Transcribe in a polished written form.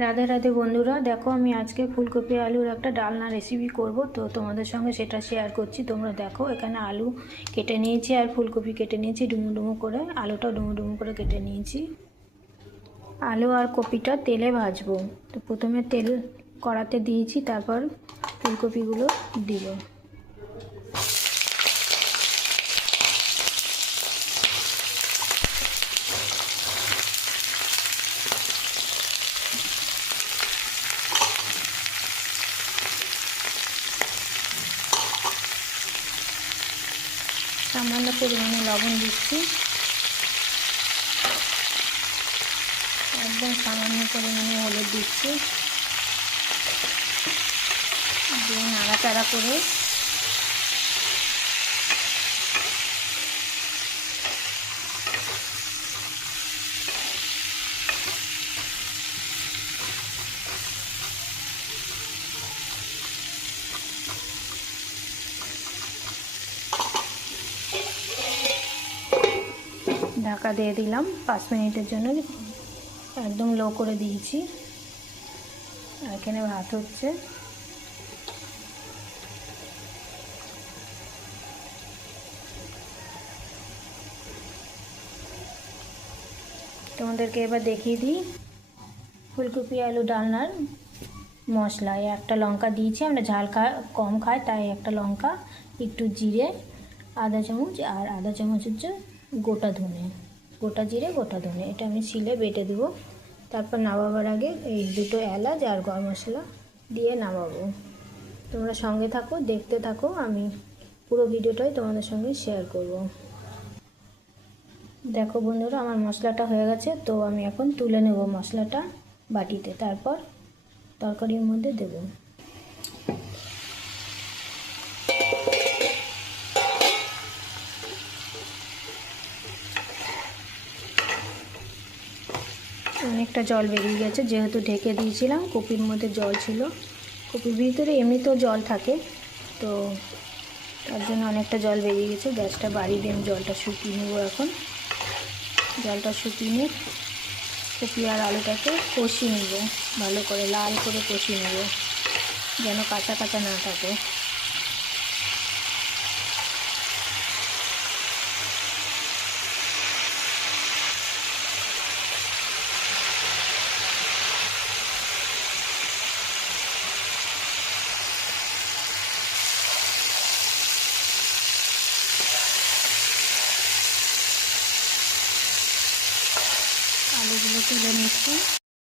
রাধে রাধে বন্ধুরা, দেখো আমি আজকে ফুলকপি আলুর একটা ডালনা রেসিপি করব। তো তোমাদের সঙ্গে সেটা শেয়ার করছি। তোমরা দেখো, এখানে আলু কেটে নিয়েছি আর ফুলকপি কেটে নিয়েছি ডুমো ডুমো করে। আলুটা ডুমো ডুমো করে কেটে নিয়েছি। আলু আর কপিটা তেলে ভাজবো। তো প্রথমে তেল কড়াতে দিয়েছি, তারপর ফুলকপিগুলো দিব। সামান্য পরিমাণে লবণ দিচ্ছি, একদম সামান্য পরিমাণে হলুদ দিচ্ছি, দিয়ে নাড়াচাড়া করে ঢাকা দিয়ে দিলাম 5 মিনিটের জন্য। একদম লো করে দিয়েছি। এখানে ভাত হচ্ছে। তোমাদেরকে এবার দেখিয়ে দিই ফুলকপি আলু ডালনার মশলা। একটা লঙ্কা দিয়েছি, আমরা ঝাল কম খাই, তাই একটা লঙ্কা, একটু জিরে আধা চামচ, আর আধা চামচ হচ্ছে গোটা ধনে, গোটা জিরে গোটা ধনে। এটা আমি শিলে বেটে দেবো। তারপর নামাবার আগে এই দুটো এলাচ আর গরম মশলা দিয়ে নামাবো। তোমরা সঙ্গে থাকো, দেখতে থাকো, আমি পুরো ভিডিওটাই তোমাদের সঙ্গে শেয়ার করব। দেখো বন্ধুরা, আমার মশলাটা হয়ে গেছে। তো আমি এখন তুলে নেব মশলাটা বাটিতে, তারপর তরকারির মধ্যে দেব। অনেকটা জল বেরিয়ে গেছে, যেহেতু ঢেকে দিয়েছিলাম, কপির মধ্যে জল ছিল। কপির ভিতরে এমনিতেও জল থাকে, তো তার জন্য অনেকটা জল বেরিয়ে গেছে। গ্যাসটা বাড়িয়ে দিয়ে আমি জলটা শুকিয়ে নেবো। এখন জলটা শুকিয়ে নিয়ে কপি আর আলুটাকে কষিয়ে নেব, ভালো করে লাল করে কষিয়ে নেব, যেন কাঁচা কাঁচা না থাকে।